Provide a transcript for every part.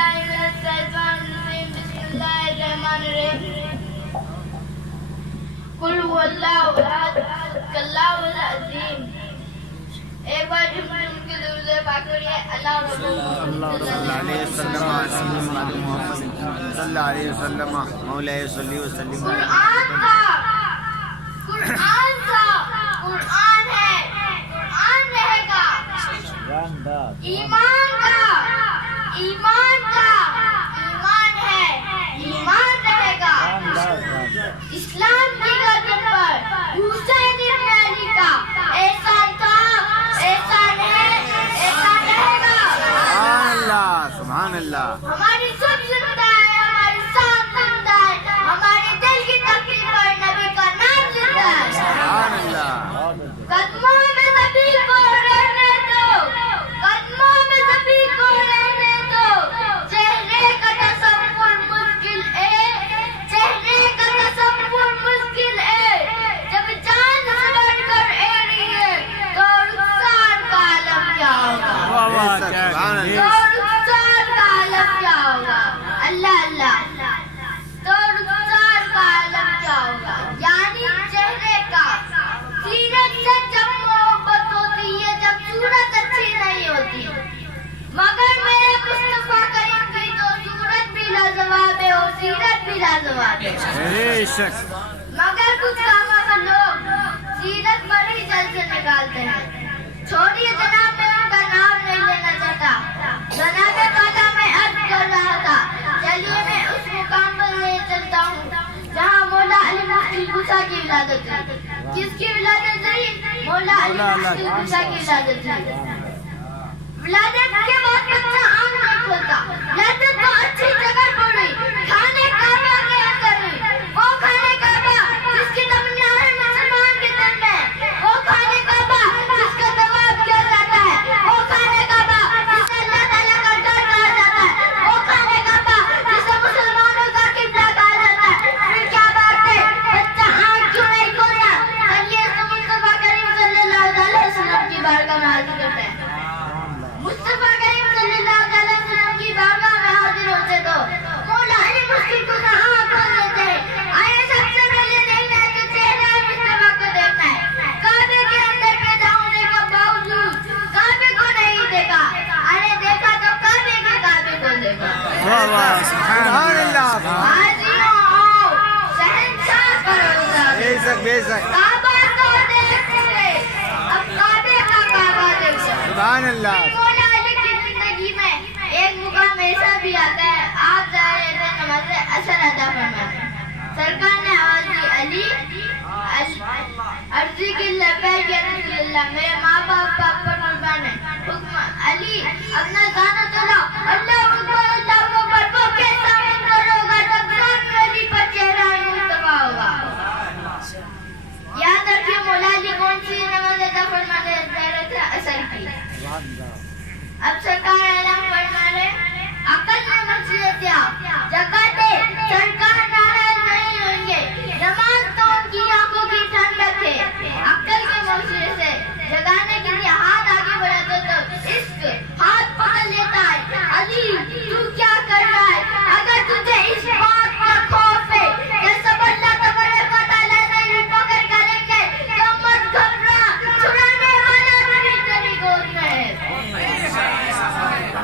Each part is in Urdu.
بالله من الشيطان الرجيم بسم الله الرحمن الرحيم قل هو الله احد الله العظيم ایک بار جمجم کے درود پاک پڑھیے اللہ صلی اللہ علیہ وسلم صلی اللہ علیہ وسلم مولا صلی وسلم قرآن ہے قرآن رہے گا ایمان ہے ایمان رہے گا اسلام کی گردن پر حسین ابن علی کا احسان تھا احسان ہے احسان رہے گا سبحان اللہ سبحان اللہ ہماری سب زندہ ہے ہماری سانس زندہ ہے ہمارے دل کی تکلیف پر نبی کا نام زندہ ہے سبحان اللہ قدموں میں سبھی کو رہنے دو قدموں میں سبھی کو رہنے دو چہرے کا تصور مشکل ہے چہرے کا تصور مشکل ہے جب جان سے ڈر کر ایڑی ہے تو رخسار کا عالم کیا ہوگا سبحان تو اللہ رخسار کا عالم کیا ہوگا اللہ اللہ تو رخسار کا عالم کیا ہوگا یعنی چہرے کا سیرت سے جب محبت ہوتی ہے جب صورت اچھی نہیں ہوتی مگر میرے مصطفیٰ کریم کی تو صورت بھی لاجواب ہے اور سیرت بھی لاجواب ہے بے شک مگر کچھ کاموں لوگ سیرت پر ہی جل سے نکالتے ہیں چھوڑیے جناب میں ان کا نام نہیں لینا چاہتا جناب والا میں عرض کر رہا تھا چلیے میں اس مقام پر لے چلتا ہوں جہاں مولا علی مشکل کشا کی ولادت ہوئی کس کی ولادت ہوئی مولا علی مشکل کشا کی ولادت ہوئی ولادت کے بعد بچہ آنکھ نہیں کھولتا ولادت تو اچھی جگہ پر ہوئی کھانے کعبہ کے اندر ہوئی وہ کھانے کعبہ جس کی تمنا ہے مسلمان کے دل میں وہ کھانے کعبہ جس کا ثواب کیا جاتا ہے وہ کھانے کعبہ جسے اللہ تعالیٰ کا ڈر کہا جاتا ہے وہ کھانے کعبہ جسے مسلمانوں کا قبلہ کہا جاتا ہے پھر کیا بات ہے بچہ آنکھ کیوں نہیں کھولتا چلیے مصطفیٰ کریم صلی اللہ علیہ وسلم کی بارگاہ میں حاضر کرتے ہیں مصطفیٰ کریم صلی اللہ علیہ وسلم کی بارگاہ میں حاضر ہوتے تو مولا علی مشکل کو آنکھ کھول دیتے ہیں آئے سب سے پہلے دیکھنا ہے تو چہرہ مصطفیٰ کو دیکھنا ہے کعبے کے اندر پیدا ہونے کے باوجود کعبے کو نہیں دیکھا ارے دیکھا تو کعبے کے کعبے کو دیکھا سبحان اللہ حاضروں آؤ شہنشاہ کروڑا بے شک بے شک کعبہ کو دیکھتے تھے اب کعبے کا کعبہ دیکھتے سبحان اللہ مولا علی کی زندگی میں ایک مقام ایسا بھی آتا ہے آپ جا رہے تھے نماز اثر ادا فرمانے سرکار نے آواز دی علی عرضی کی لبیک یا رسول اللہ میرے ماں باپ پر قربان ہے حکم علی اپنا گانا چلاؤ اللہ اکبر وہ کیسا منظر ہوگا جب سامنے علی پر چہرہ مصطفیٰ ہوگا یاد رکھیے مولا علی کون سی نماز ادا فرمانے جا رہے تھے اثر کی اب سرکار اعلان فرما رہے عقل میں مسئلہ جگاتے سرکار ناراض نہیں ہوئیں گے نماز تو ان کی آنکھوں کی ٹھنڈک ہے عقل کے مسئلے سے جگانے کے لیے ہاتھ آگے بڑھاتے تو عشق ہاتھ پکڑ لیتا ہے علی تو کیا کر رہا ہے اگر تجھے اس بات کا خوف ہے کہ سب اللہ تبارک و تعالیٰ نے پکڑ کریں گے تو مت گھبرا چھڑانے والا بھی تیری گود میں ہے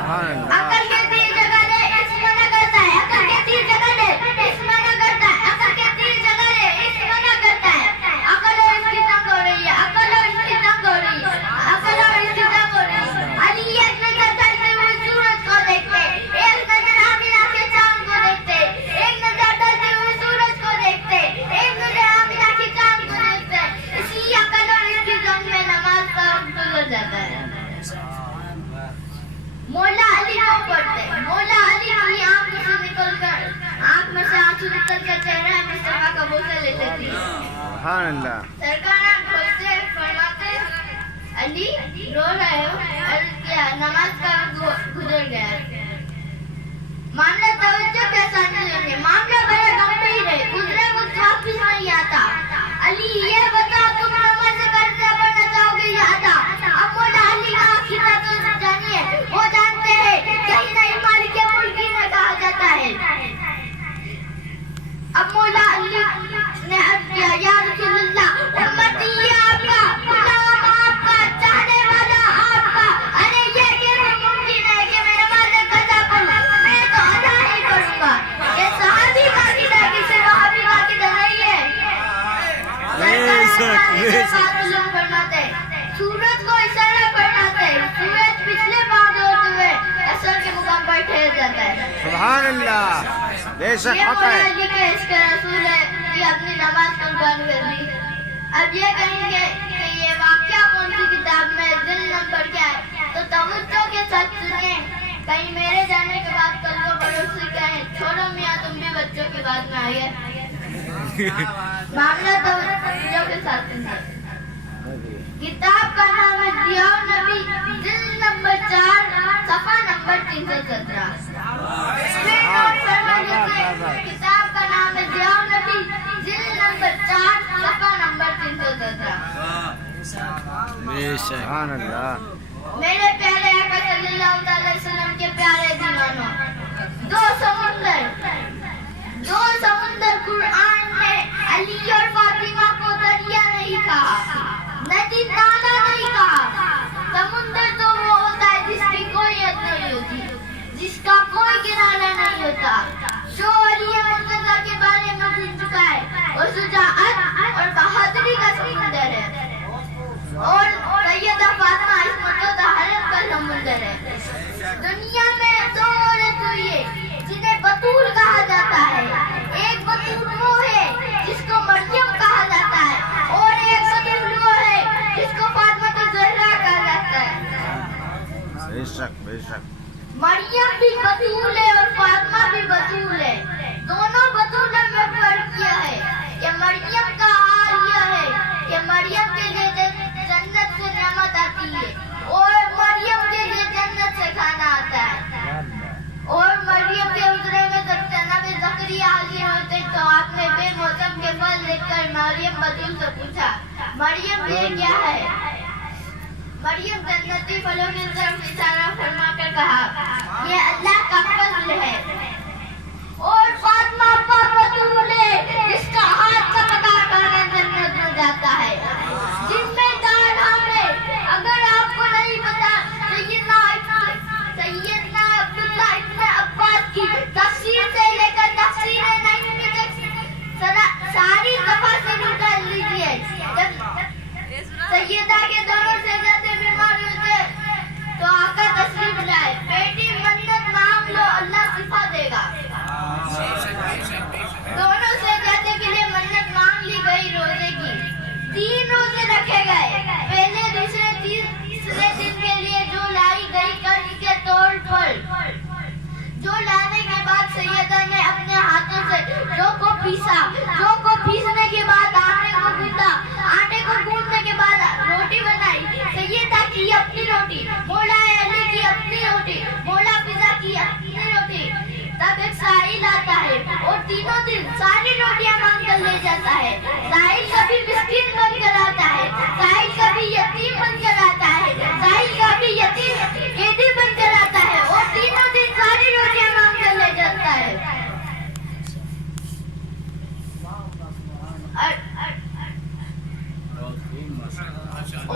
عقل کے تیر جگہ دے اس منع کرتا ہے عقل کے تیر جگہ دے اس منع کرتا ہے عقل کے تیر جگہ دے اس منع کرتا ہے عقل اور اس کی تنگ ہو رہی ہے عقل اور اس کی تنگ ہو رہی ہے عقل اور اس کی تنگ ہو رہی ہے علی ایک نظر ڈالتے ہوئے سورج کو دیکھتے ایک نظر آمینہ کے چاند کو دیکھتے ایک نظر ڈالتے ہوئے سورج کو دیکھتے ایک نظر آمینہ کے چاند کو دیکھتے اسی عقل اور اس کی تنگ میں نماز کا وقت گزر جاتا ہے مولا علی کو پڑھتے مولا علی کی آنکھ میں سے آنسو نکل کر چہرہ مصطفیٰ کا بوسہ لیتے تھے سبحان اللہ سرکار کھولتے فرماتے علی رو رہے ہو عرض کیا نماز کا گزر گیا معاملہ توجہ کے ساتھ لیں گے معاملہ بڑا گمبھیر ہے گزرے کچھ واپس نہیں آتا علی یہ بتا تم نماز قرضہ پڑھنا چاہو گے یا ادا اب مولا علی کا عقیدہ تو جانیے وہ جانتے ہیں کہیں نہیں مالک ملک سبحان اللہ، بے شک یہ حق ہے۔ مولا علی کے عشق رسول ہے کہ اپنی نماز قربان کر دی۔ اب یہ کہیں گے کہ یہ واقعہ کون سی کتاب میں دل نمبر کیا ہے، تو توجہ کے ساتھ سنیں، کہیں میرے جانے کے بعد کل کو پڑوسی کہیں چھوڑو میاں تم بھی بچوں کی بات میں آئیے۔ معاملہ توجہ کے ساتھ سنیں۔ کتاب کا نام ہے ضیاء النبی، جلد نمبر 4، صفحہ نمبر 317۔ کتاب کا نام ہے ضیاء النبی، جلد نمبر 4، صفحہ نمبر 317۔ بے شک سبحان اللہ۔ میرے پیارے آقا صلی اللہ علیہ وسلم کے پیارے دیوانوں، دو سمندر قرآن نے علی اور فاطمہ کو دریا نہیں کہا، ندی نالا نہیں کہا۔ سمندر تو وہ ہوتا ہے جس کی کوئی حد نہیں ہوتی، جس کا کوئی کنارہ نہیں ہوتا۔ جو علی مرتضیٰ کے بارے میں سن چکا ہے وہ شجاعت اور بہادری کا سمندر ہے، اور سیدہ فاطمہ عصمت و طہارت کا سمندر ہے۔ دنیا میں دو عورت ہوئی ہے جنہیں بطول کہا جاتا ہے، ایک بطول وہ ہے جس کو مریم کہا جاتا ہے، اور ایک بطول وہ ہے جس کو فاطمہ الزہرا کہا جاتا ہے۔ بے شک بے شک۔ مریم بھی بطول ہے اور فاطمہ بھی بطول ہے، دونوں بطولوں میں فرق یہ ہے کہ مریم کا حال یہ ہے کہ مریم کے لیے جنت سے نعمت آتی ہے، اور مریم کے لیے جنت سے کھانا آتا ہے۔ اور مریم کے حجرے میں جب جناب زکریا حاضر ہوتے تو آپ نے بے موسم کے پھل دیکھ کر مریم بطول سے پوچھا، مریم یہ کیا ہے؟ مریم جنتی پھلوں کی طرف اشارہ فرما کر کہا یہ اللہ کا فضل ہے۔ اور فاطمہ بطول ہے جس کا ہاتھ کا پکا کھانا جنت میں جاتا ہے، جن میں دار ہے۔ اگر آپ کو نہیں پتا سیدنا عبداللہ ابن عباس کی تفسیر سے لے کر تفسیر نعیمی تک ساری تفاسیر نکال لیجیے۔ جب سیدہ کے دونوں سے زیادہ بیمار ہوتے تو آقا تشریف لائے، بیٹی منت مانگ لو اللہ شفا دے گا۔ دونوں سے زیادہ کے لیے منت مانگ لی گئی روزے کی، 3 روزے رکھے گئے، پہلے دوسرے تیسرے دن کے لیے جو لائی گئی قرض کے طور پر، جو لانے کے بعد سیدہ نے اپنے ہاتھوں سے جو کو پیسنے کے بعد آٹے کو گوندا، آٹے کو گوندنے کے بعد روٹی بنائی، سیدہ کی اپنی روٹی، مولا علی کی اپنی روٹی، مولا فضا کی اپنی روٹی۔ تب ایک سائل آتا ہے اور تینوں دن ساری روٹیاں مانگ کر لے جاتا ہے۔ سائل کبھی مسکین بن کر آتا ہے، سائل کبھی یتیم بن کر آتا ہے، سائل کبھی یتیم قیدی بن کر آتا ہے، اور تینوں دن ساری روٹیاں مانگ کر لے جاتا ہے۔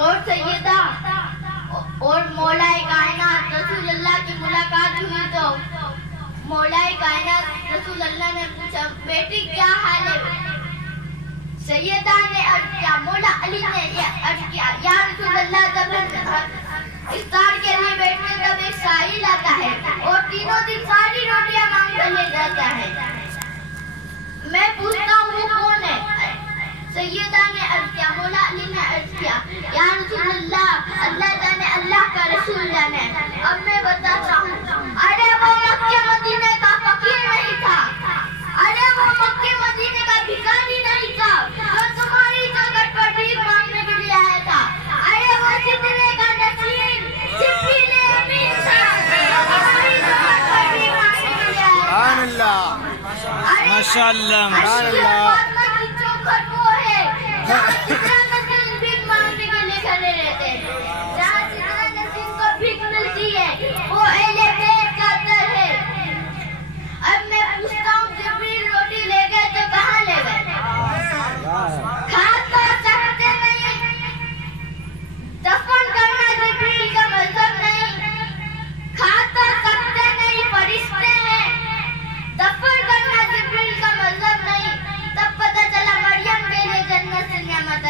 اور سیدہ اور مولا کائنات رسول اللہ کی ملاقات ہوئی تو مولا کائنات رسول اللہ نے پوچھا بیٹی کیا حال ہے؟ سیدہ نے عرض کیا، مولا علی نے عرض کیا یا رسول اللہ جب افطار کے لیے بیٹھتے تب ایک سائل آتا ہے اور تینوں دن ساری روٹیاں مانگ کر لے جاتا ہے، میں پوچھتا ہوں وہ کون ہے؟ سیدہ نے عرض کیا، مولا علی نے عرض کیا یا رسول اللہ اللہ جانے اللہ کا رسول جانے۔ اب میں بتاتا ہوں، ارے وہ مکہ مدینے کا فقیر نہیں تھا، ارے وہ مکہ مدینے کا بھکاری نہیں تھا جو تمہاری جگہ پر بھیک مانگنے کے لیے آیا تھا، ارے وہ سدرے کا نسیم جبریل امین تھا جو تمہاری جگہ پر بھیک مانگنے کے لیے آیا تھا۔ سبحان اللہ، ماشاء اللہ سبحان اللہ۔ اب میں پوچھتا ہوں جبریل روٹی لے گئے تو کہاں لے گئے؟ کھا تو سکتے نہیں، دفن کرنا جبریل کا مذہب نہیں، کھا تو سکتے نہیں، فرشتے ہیں، دفن کرنا جبریل کا مذہب نہیں۔ تب پتہ چلا مریم کے لیے جنت سے نعمت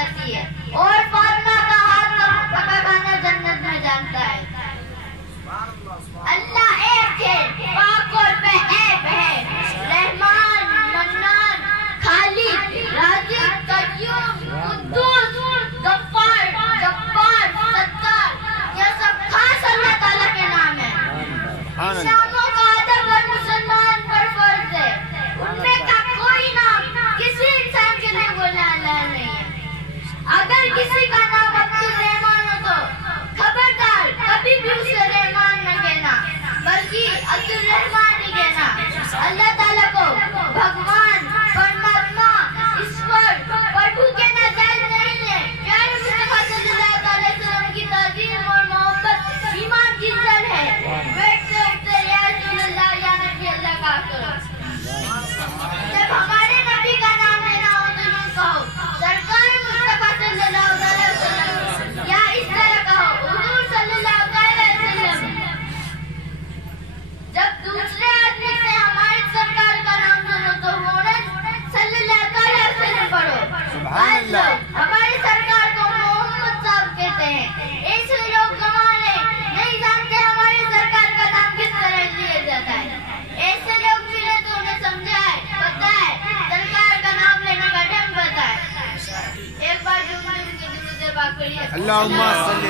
پڑھیے اللهم صل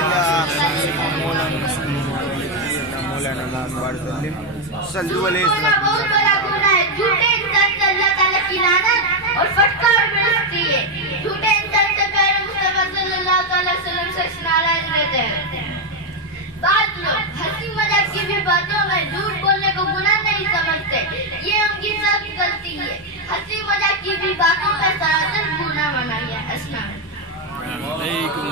مولانا صلو علیہ گناہ وسلم. بہت بڑا گناہ ہے. جھوٹے انسان سے اللہ تعالیٰ کی لعنت اور پھٹکار برستی ہے. جھوٹے انسان سے پیارے مصطفیٰ صلی اللہ علیہ وسلم سے ناراض رہتے ہیں. بعض لوگ ہنسی مذاق کی بھی باتوں میں جھوٹ بولنے کو گناہ نہیں سمجھتے. یہ ان کی سخت غلطی ہے. ہنسی مذاق کی بھی باتوں کا سراسر گناہ بنا ہے. السلام علیکم.